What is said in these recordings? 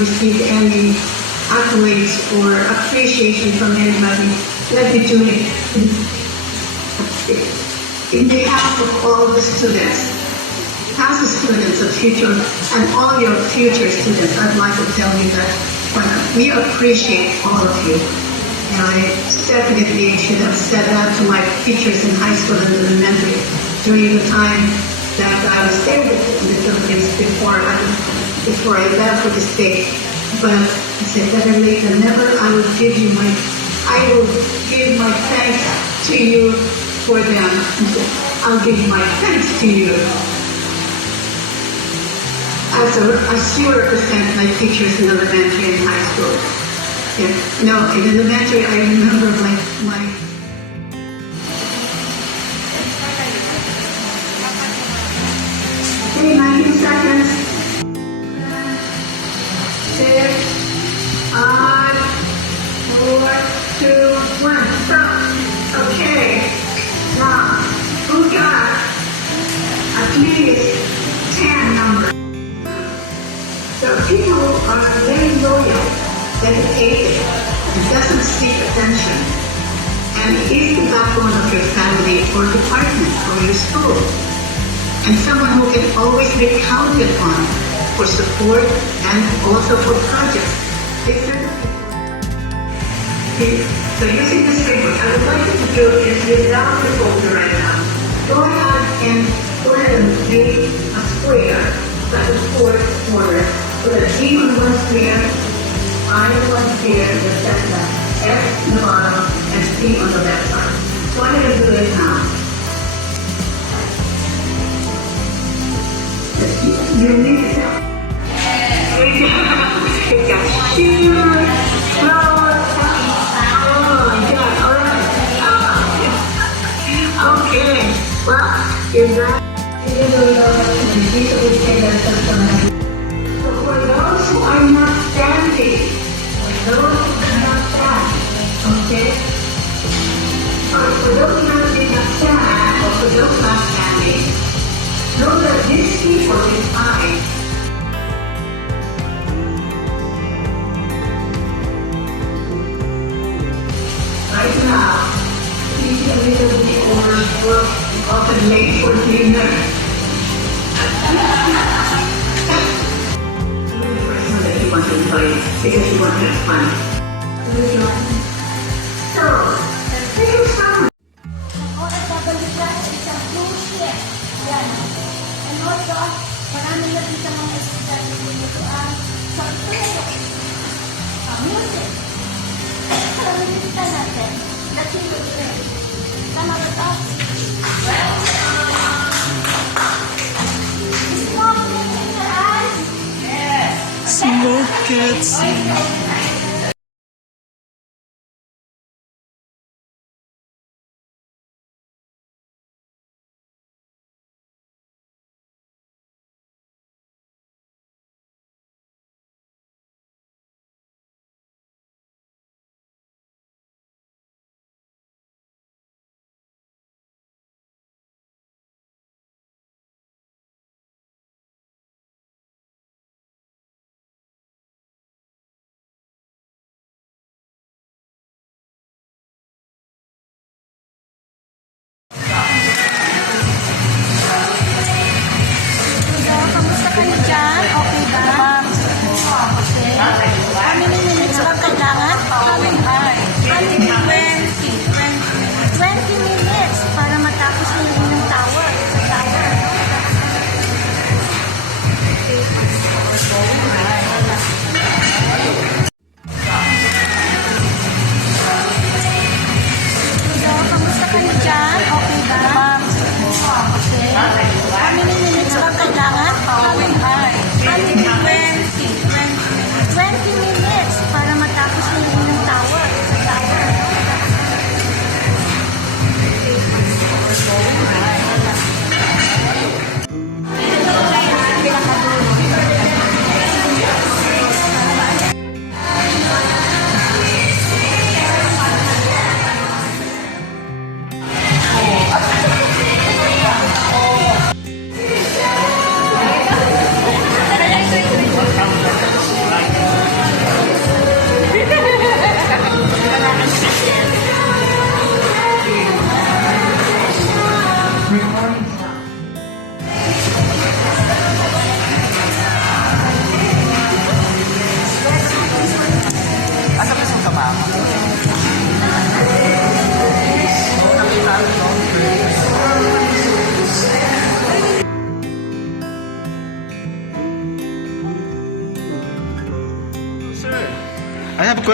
received any accolades or appreciation from anybody, let me do it. In behalf of all the students, past students of future, and all your future students, I'd like to tell you that we appreciate all of you. And I definitely should have said that to my teachers in high school and elementary during the time that I was there in the Philippines before I left for the States. But I said, better late than never. I will give my thanks to you for them. I'll give my thanks to you. As you represent my teachers in elementary and high school. Yeah. No, in elementary, I remember my 90 seconds. 6, 5, 4, 2, 1. Stop. Okay. Now, who got at least 10 numbers? So people are very loyal, dedicated, and doesn't seek attention, and is the backbone of your family or department or your school, and someone who can always be counted on for support and also for projects. So using this framework, I would like you to do is without the folder right now. Go ahead and make a square, like a fourth quarter. Put a G on one sphere, I on one sphere, the center, F on the bottom, and P on the left side. So I'm going to do it now. You need it. You got shoes, flowers. Oh my God! All right. Okay. Well, is that? For those who are not standing, okay? Or for those who did not stand, or for those not standing, know that this people is I. Right now, he's a little bit overworked, often late for dinner. Because you want to have fun. So, thank you so much. Isang cruise ship. Yan. And also, marami na dito mga estudyante dito sa music. Pamilita natin. That's it. Tama ba ito? Smoke it, smoke.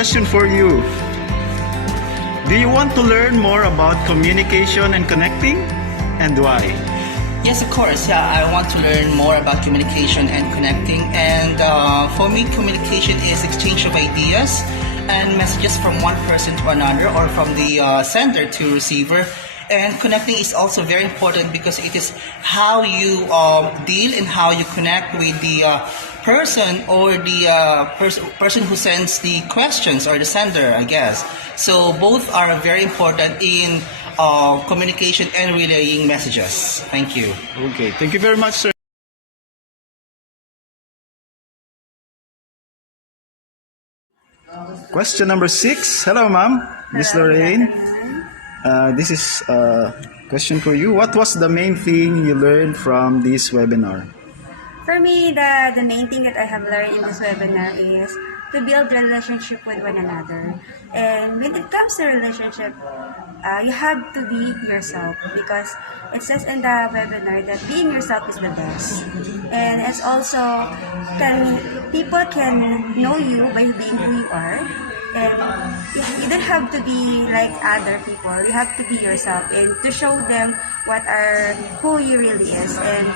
question for you. Do you want to learn more about communication and connecting? And why? Yes, of course. Yeah, I want to learn more about communication and connecting. And for me, communication is exchange of ideas and messages from one person to another, or from the sender to receiver. And connecting is also very important because it is how you deal and how you connect with the person, or the person who sends the questions, or the sender, I guess. So both are very important in communication and relaying messages. Thank you. Okay, thank you very much, sir. Question number 6. Hello, ma'am. Miss Lorraine. This is a question for you. What was the main thing you learned from this webinar? For me, the main thing that I have learned in this webinar is to build relationship with one another. And when it comes to relationship, you have to be yourself, because it says in the webinar that being yourself is the best. And it's also, people can know you by being who you are. And you don't have to be like other people. You have to be yourself, and to show them who you really is, and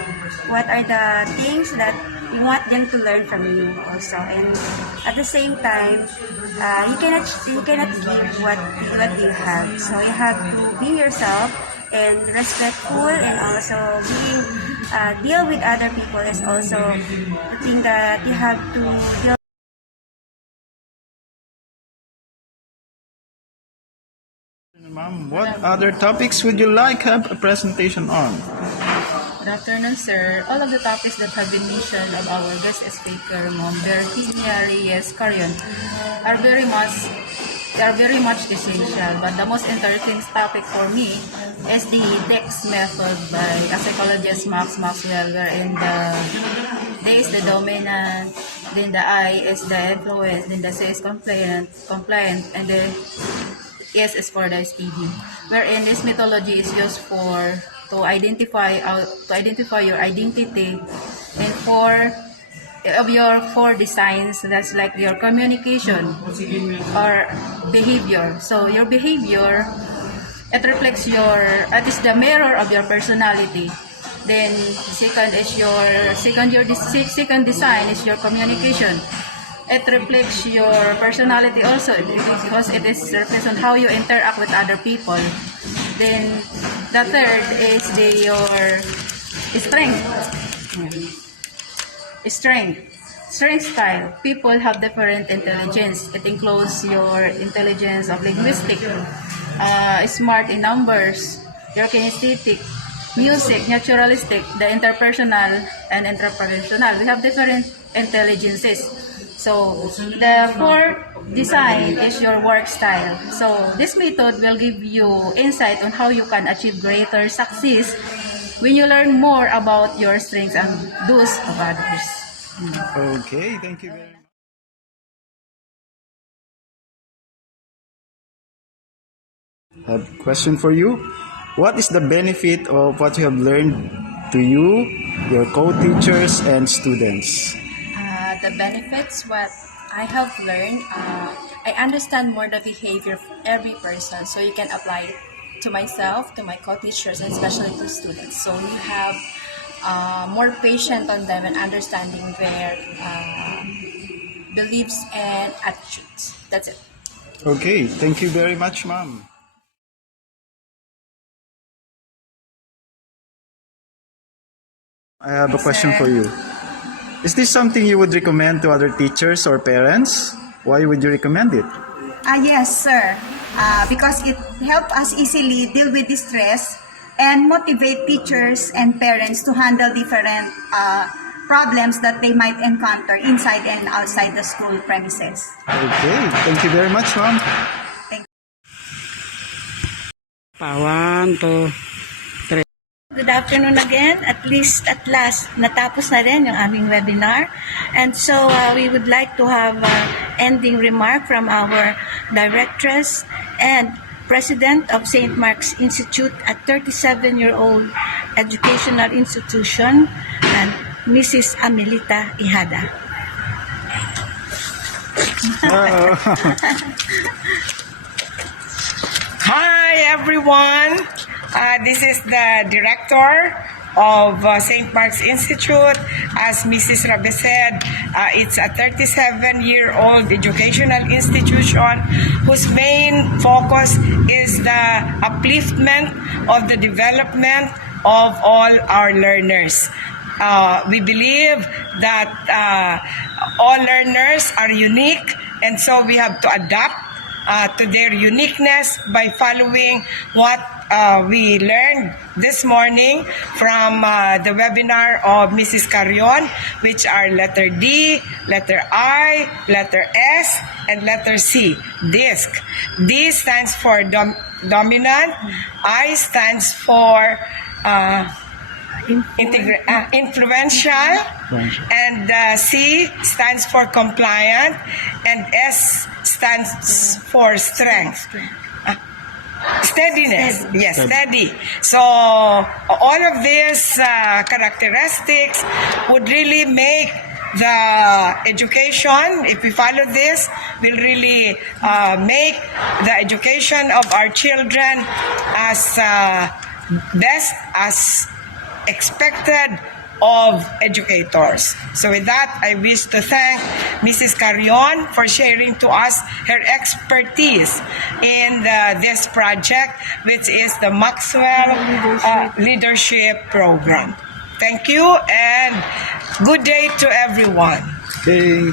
what are the things that you want them to learn from you also. And at the same time, you cannot give what you have. So you have to be yourself and respectful, and also deal with other people is also the thing that you have to deal. Ma'am, what other topics would you like to have a presentation on? Good afternoon, sir. All of the topics that have been mentioned of our guest speaker, Ma'am Virginia Reyes Carion, are very much essential. But the most interesting topic for me is the DISC method by a psychologist, John Maxwell, wherein the D is the dominant, then the I is the influence, then the C is compliant, and the S is for the speedy. Wherein this methodology is used to identify your identity, and your 4 designs. That's like your communication or behavior. So your behavior, it reflects it is the mirror of your personality. Then second design is your communication. It reflects your personality also, because it is reflects on how you interact with other people. Then the third is your strength style. People have different intelligence. It includes your intelligence of linguistic, smart in numbers, your kinesthetic, music, naturalistic, the interpersonal, and intrapersonal. We have different intelligences. So the 4th design is your work style. So this method will give you insight on how you can achieve greater success when you learn more about your strengths and those of others. Okay, thank you very much. I have a question for you. What is the benefit of what you have learned to you, your co-teachers, and students? The benefits, what I have learned, I understand more the behavior of every person, so you can apply it to myself, to my co-teachers, and especially to students. So you have more patience on them and understanding their beliefs and attitudes. That's it. Okay, thank you very much, ma'am. I have a question for you. Is this something you would recommend to other teachers or parents? Why would you recommend it? Yes, sir. Because it helps us easily deal with the stress and motivate teachers and parents to handle different problems that they might encounter inside and outside the school premises. Okay, thank you very much, ma'am. One, two, three. Good afternoon again. At last, natapos na rin yung aming webinar. And so we would like to have ending remark from our directress and president of St. Mark's Institute, a 37-year-old educational institution, and Mrs. Amelita Ihada. Oh. Hi everyone, this is the director of St. Mark's Institute. As Mrs. Rabe said, it's a 37-year-old educational institution whose main focus is the upliftment of the development of all our learners. We believe that all learners are unique, and so we have to adapt to their uniqueness by following what we learned this morning from the webinar of Mrs. Carrion, which are letter D, letter I, letter S, and letter C, DISC. D stands for dominant, I stands for influential, and C stands for compliant, and S stands for strength. Steadiness. Yes, steady. So all of these characteristics would really make the education, if we follow this, will really make the education of our children as best as expected of educators. So with that, I wish to thank Mrs. Carrion for sharing to us her expertise in this project, which is the Maxwell Leadership Program. Thank you and good day to everyone. Okay.